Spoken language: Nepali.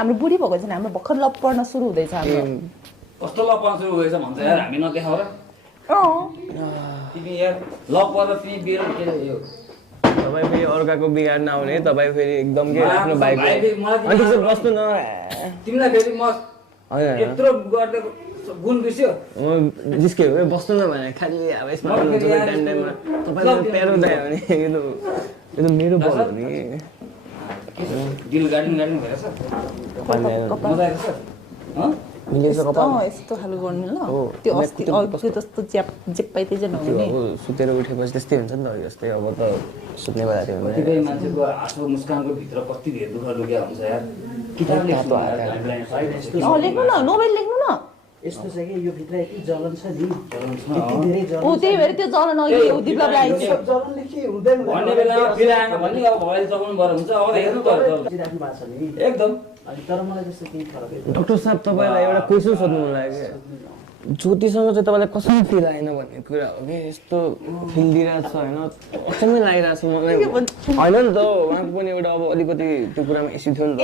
हाम्रो बुढी भएको छैन हाम्रो भर्खर लभ पर्न सुरु हुँदैछ हाम्रो कस्तो लभ पर्न सुरु हुँदैछ भन्छ यार हामी नदेखाउ र तिमी यार लभ पर्दा तिमी बिल के यो तपाईँ फेरि अर्काको बिगाड नआउने तपाईँ फेरि एकदम के आफ्नो भाइको अनि त्यसो बस्नु न तिमीलाई फेरि म होइन यत्रो गर्दै गुण बिर्स्यो जिस्के हो बस्नु न भने खालि अब यसमा टाइममा तपाईँलाई प्यारो दायो भने यो त मेरो बल हो नि दिल गार्डन भइरहेछ मजा आएको छ मिलेछ कपाल यस्तो खालको गर्नु ल त्यो अस्ति त्यो जस्तो जेप्पाइ त्यही चाहिँ नहुने सुतेर उठेपछि त्यस्तै हुन्छ नि त जस्तै अब त सुत्ने बेला थियो भने कतिपय मान्छेको हाँसो मुस्कानको भित्र कति धेरै दुःख लुक्या हुन्छ यार किताब लेख्नु लेख्नु न नोभेल लेख्नु न यस्तो छ कि यो भित्र यति जलन छ नि यति धेरै जलन त्यही भएर त्यो जलन अघि उद्दीपलाई आइन्छ जलनले के हुँदैन भन्ने बेलामा फिल आएन भने अब भएन जगाउनु पर्यो हुन्छ अब हेर्नु पर्यो राख्नु भएको छ नि एकदम अनि तर मलाई जस्तो केही फरक डाक्टर साहब तपाईँलाई एउटा क्वेसन सोध्नु मन लाग्यो ज्योतिसँग चाहिँ तपाईँलाई कसरी फिल आएन भन्ने कुरा हो कि यस्तो फिल दिइरहेको छ होइन एकदमै लागिरहेको छ मलाई होइन नि त उहाँको पनि एउटा अब अलिकति त्यो कुरामा इस्यु थियो नि त